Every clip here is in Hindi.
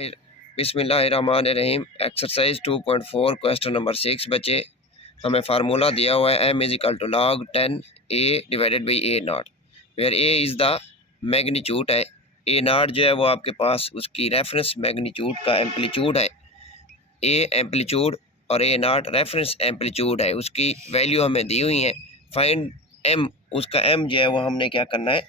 बिस्मिल्लाहिर्रहमानिर्रहीम। Exercise 2.4 question number 6। बच्चे, हमें फार्मूला दिया हुआ है m is equal to log 10 a divided by a nought, where a is the magnitude है। a नॉट जो है वो आपके पास उसकी रेफरेंस मैग्नीट्यूड का एम्पलीट्यूड है। a एम्पलीट्यूड और a नॉट रेफरेंस एम्पलीट्यूड है। उसकी वैल्यू हमें दी हुई है। फाइंड m, उसका m जो है वो हमने क्या करना है,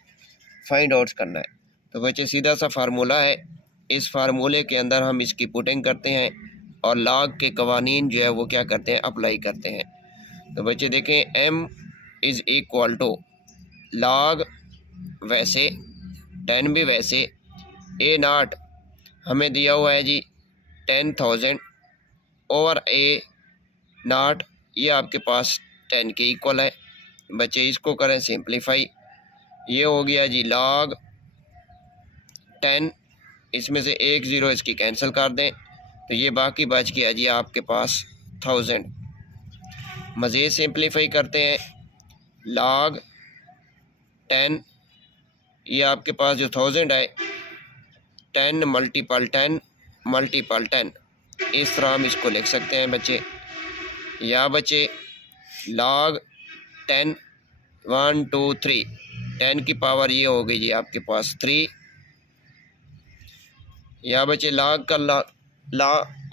फाइंड आउट करना है। तो बच्चे सीधा सा फार्मूला है, इस फार्मूले के अंदर हम इसकी पुटिंग करते हैं और लॉग के कवानीन जो है वो क्या करते हैं, अप्लाई करते हैं। तो बच्चे देखें, m is equal to log वैसे 10 भी वैसे, a नॉट हमें दिया हुआ है जी 10,000 ओवर a नॉट, ये आपके पास 10 के इक्वल है। बच्चे इसको करें सिंप्लीफाई, ये हो गया जी लॉग 10, इसमें से एक ज़ीरो इसकी कैंसिल कर दें तो ये बाकी बच गया जी आपके पास 1000। मज़ीद सिंप्लीफाई करते हैं, लॉग 10, ये आपके पास जो 1000 है 10 मल्टीपल 10 मल्टीपल 10, इस तरह हम इसको लिख सकते हैं बच्चे। या बच्चे लॉग 10 1 2 3, 10 की पावर ये हो गई जी आपके पास 3। या बच्चे लॉग का ला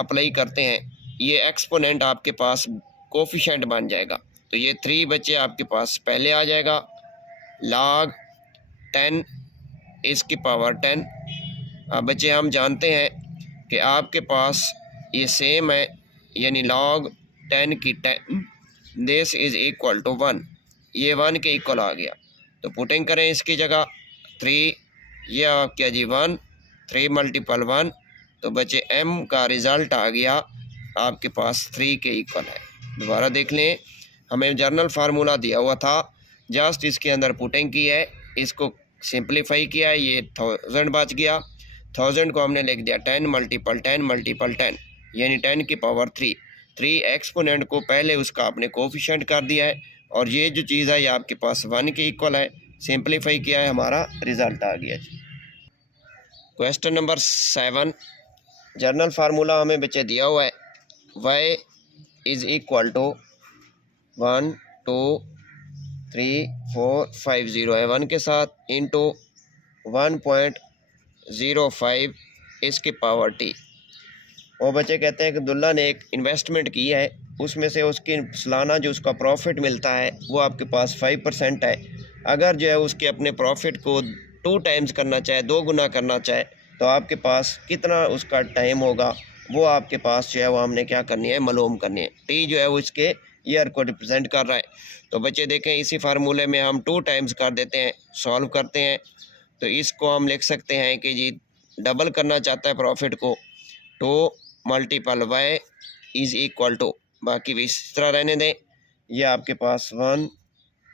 अप्लाई करते हैं, ये एक्सपोनेंट आपके पास कोफिशेंट बन जाएगा। तो ये 3 बच्चे आपके पास पहले आ जाएगा, लॉग 10 इसकी पावर 10। अब बच्चे हम जानते हैं कि आपके पास ये सेम है, यानी लॉग 10 की 10 दिस इज़ इक्वल टू 1, ये 1 के इक्वल आ गया। तो पुटिंग करें इसकी जगह 3, ये क्या जी 1, 3 मल्टीपल 1, तो बच्चे m का रिज़ल्ट आ गया आपके पास 3 के इक्वल है। दोबारा देख लें, हमें जर्नल फार्मूला दिया हुआ था, जस्ट इसके अंदर पुटिंग की है, इसको सिंप्लीफाई किया है, ये 1000 बच गया। 1000 को हमने लिख दिया 10 मल्टीपल 10 मल्टीपल 10, यानी 10 की पावर 3। 3 एक्सपोनेंट को पहले उसका आपने कोफिशिएंट कर दिया है और ये जो चीज़ है ये आपके पास 1 के इक्वल है। सिंप्लीफाई किया है, हमारा रिज़ल्ट आ गया। क्वेश्चन नंबर 7, जर्नल फार्मूला हमें बच्चे दिया हुआ है, y इज़ इक्वल टू 1 2 3 4 5 0 है 1 के साथ, इंटू 1.05 इसकी पावर t। वो बच्चे कहते हैं कि दुल्ला ने एक इन्वेस्टमेंट की है, उसमें से उसकी सालाना जो उसका प्रॉफिट मिलता है वो आपके पास 5% है। अगर जो है उसके अपने प्रॉफिट को 2 टाइम्स करना चाहे, 2 गुना करना चाहे, तो आपके पास कितना उसका टाइम होगा, वो आपके पास जो है वो हमने क्या करनी है, मालूम करनी है। टी जो है वो इसके ईयर को रिप्रेजेंट कर रहा है। तो बच्चे देखें, इसी फार्मूले में हम 2 टाइम्स कर देते हैं, सॉल्व करते हैं। तो इसको हम लिख सकते हैं कि जी डबल करना चाहता है प्रॉफिट को, 2 multiple y is equal to, बाकी भी इस तरह रहने दें, ये आपके पास 1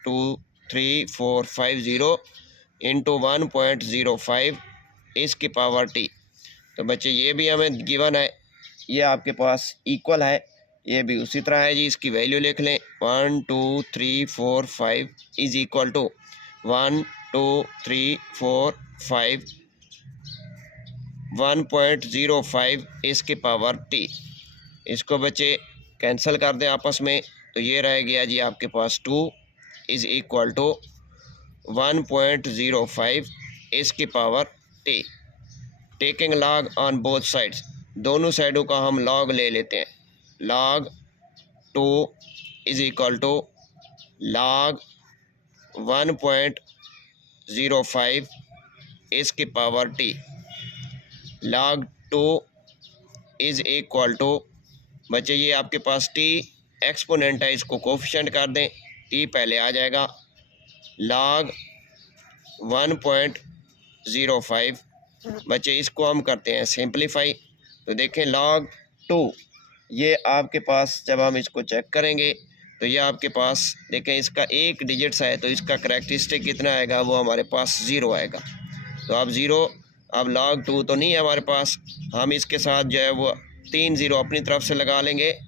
2 3 4 5 0 इंटू 1.05 इसकी पावर t। तो बच्चे ये भी हमें गिवन है, ये आपके पास इक्वल है, ये भी उसी तरह है जी। इसकी वैल्यू लिख लें, 1 2 3 4 5 इज़ इक्वल टू 1 2 3 4 5 1.05 इसकी पावर t। इसको बच्चे कैंसिल कर दें आपस में, तो ये रह गया जी आपके पास 2 इज़ इक्वल टू 1.05 इसकी power t। Taking log on both sides, दोनों साइडों का हम लॉग ले लेते हैं। Log 2 is equal to log 1.05 इसकी power t। Log 2 is equal to, बच्चे ये आपके पास t एक्सपोनेंट है, इसको कोफिशिएंट कर दें, t पहले आ जाएगा, लॉग 1.05। बच्चे इसको हम करते हैं सिंप्लीफाई। तो देखें लॉग 2, ये आपके पास जब हम इसको चेक करेंगे तो ये आपके पास देखें इसका 1 डिजिट्स है, तो इसका करैक्टरिस्टिक कितना आएगा, वो हमारे पास 0 आएगा। तो अब 0, अब लॉग 2 तो नहीं है हमारे पास, हम इसके साथ जो है वो 3 0 अपनी तरफ से लगा लेंगे।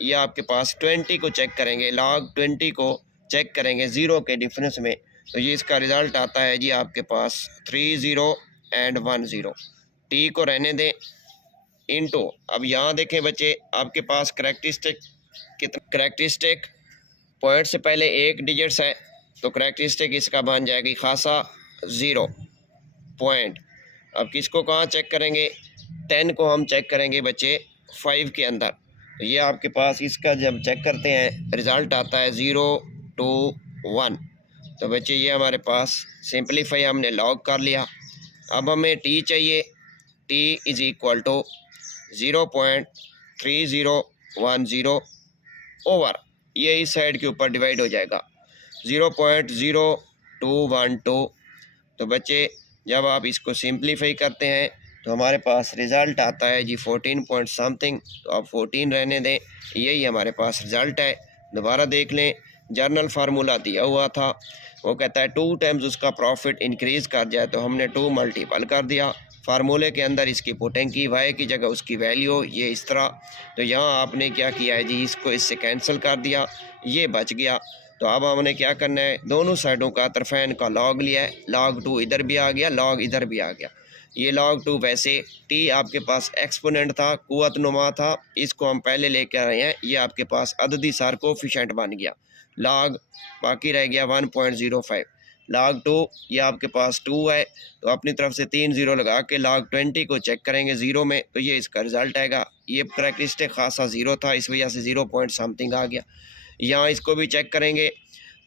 ये आपके पास 20 को चेक करेंगे, लॉग 20 को चेक करेंगे 0 के डिफरेंस में, तो ये इसका रिज़ल्ट आता है जी आपके पास 3 0 एंड 1 0। टी को रहने दें, इनटू, अब यहाँ देखें बच्चे आपके पास करेक्टरिस्टिक कितना, करेक्टरिस्टिक पॉइंट से पहले एक डिजिट्स है तो करेक्टरिस्टिक इसका बन जाएगी खासा 0 पॉइंट। अब किसको कहाँ चेक करेंगे, 10 को हम चेक करेंगे बच्चे 5 के अंदर। तो ये आपके पास इसका जब चेक करते हैं रिज़ल्ट आता है 0 2 1। तो बच्चे ये हमारे पास सिंपलीफाई हमने लॉग कर लिया। अब हमें टी चाहिए, T is equal to 0.3010 over, ये इस साइड के ऊपर डिवाइड हो जाएगा 0.0212। तो बच्चे जब आप इसको सिंपलीफाई करते हैं तो हमारे पास रिज़ल्ट आता है जी 14 पॉइंट समथिंग। तो आप 14 रहने दें, यही हमारे पास रिज़ल्ट है। दोबारा देख लें, जर्नल फार्मूला दिया हुआ था, वो कहता है 2 टाइम्स उसका प्रॉफिट इंक्रीज़ कर जाए तो हमने 2 मल्टीपल कर दिया। फार्मूले के अंदर इसकी पुटिंग की, वाई की जगह उसकी वैल्यू ये इस तरह। तो यहाँ आपने क्या किया है जी, इसको इससे कैंसिल कर दिया, ये बच गया। तो अब हमने क्या करना है, दोनों साइडों का तरफैन का लॉग लिया है, log 2 इधर भी आ गया, log इधर भी आ गया। ये log 2 वैसे टी आपके पास एक्सपोनेंट था, कुव्वत नुमा था, इसको हम पहले लेकर आए हैं, ये आपके पास अददी सार कोफिशिएंट बन गया। log बाकी रह गया 1.05, log 2 ये आपके पास 2 है, तो अपनी तरफ से 3 ज़ीरो लगा के log 20 को चेक करेंगे ज़ीरो में, तो ये इसका रिज़ल्ट आएगा। ये करेक्टरिस्टिक खासा 0 था, इस वजह से 0 पॉइंट समथिंग आ गया। यहाँ इसको भी चेक करेंगे,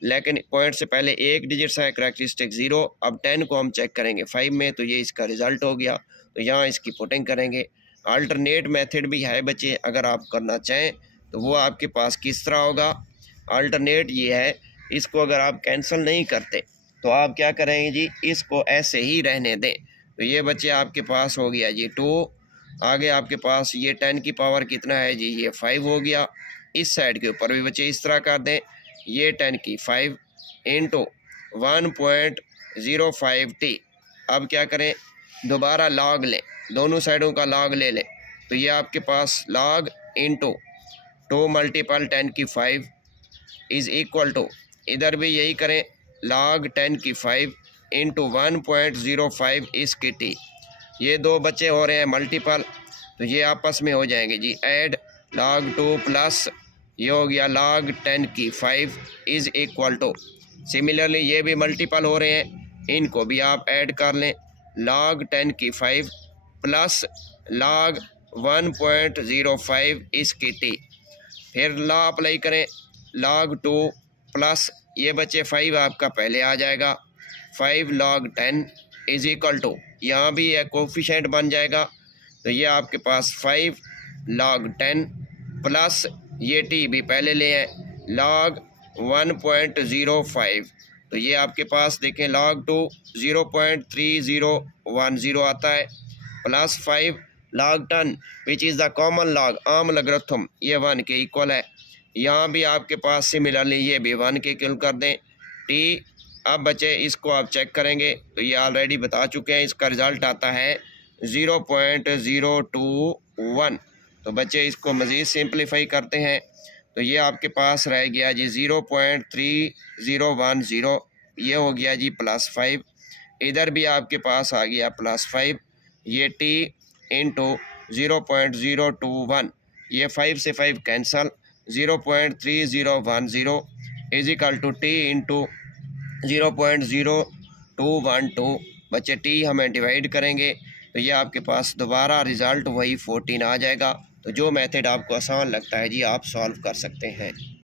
लेकिन पॉइंट से पहले एक डिजिट है, करेक्टरिस्टिक 0। अब 10 को हम चेक करेंगे 5 में, तो ये इसका रिज़ल्ट हो गया। तो यहाँ इसकी पुटिंग करेंगे। अल्टरनेट मेथड भी है बच्चे, अगर आप करना चाहें तो वो आपके पास किस तरह होगा। अल्टरनेट ये है, इसको अगर आप कैंसिल नहीं करते तो आप क्या करेंगे जी, इसको ऐसे ही रहने दें। तो ये बच्चे आपके पास हो गया जी 2, आगे आपके पास ये 10 की पावर कितना है जी, ये 5 हो गया। इस साइड के ऊपर भी बच्चे इस तरह कर दें, ये 10 की 5 इंटू 1.05t। अब क्या करें, दोबारा लॉग लें, दोनों साइडों का लॉग ले लें। तो ये आपके पास लॉग इंटू 2 मल्टीपल 10 की 5 इज़ इक्वल टू, इधर भी यही करें, log 10 की 5 इंटू 1.05 इसकी टी। ये दो बच्चे हो रहे हैं मल्टीपल, तो ये आपस में हो जाएंगे जी ऐड, log 2 प्लस ये हो गया log 10 की 5 इज़ इक्वल टू। सिमिलरली ये भी मल्टीपल हो रहे हैं, इनको भी आप ऐड कर लें, log 10 की 5 प्लस log 1.05 इसकी टी। फिर लॉ अप्लाई करें, log 2 प्लस ये बच्चे 5 आपका पहले आ जाएगा, 5 log 10 इज़ इक्वल टू, यहाँ भी एक कोफिशिएंट बन जाएगा। तो ये आपके पास 5 log 10 प्लस ये टी भी पहले ले हैं log 1.05। तो ये आपके पास देखें log 2 0.3010 आता है, plus 5 log 10 which is the common log, आम लॉगरिथम, ये 1 के इक्वल है। यहाँ भी आपके पास सिमिलरली ये भी 1 के इक्वल कर दें टी। अब बच्चे इसको आप चेक करेंगे तो ये ऑलरेडी बता चुके हैं, इसका रिज़ल्ट आता है 0.021। तो बच्चे इसको मज़ीद सिंपलीफाई करते हैं तो ये आपके पास रह गया जी 0.3010, ये हो गया जी +5, इधर भी आपके पास आ गया +5, ये टी इंटू 0.021, ये 5 से 5 cancel, 0.3010 is equal to T into 0.0212। बच्चे टी हमें डिवाइड करेंगे तो ये आपके पास दोबारा रिज़ल्ट वही 14 आ जाएगा। तो जो मेथड आपको आसान लगता है जी आप सॉल्व कर सकते हैं।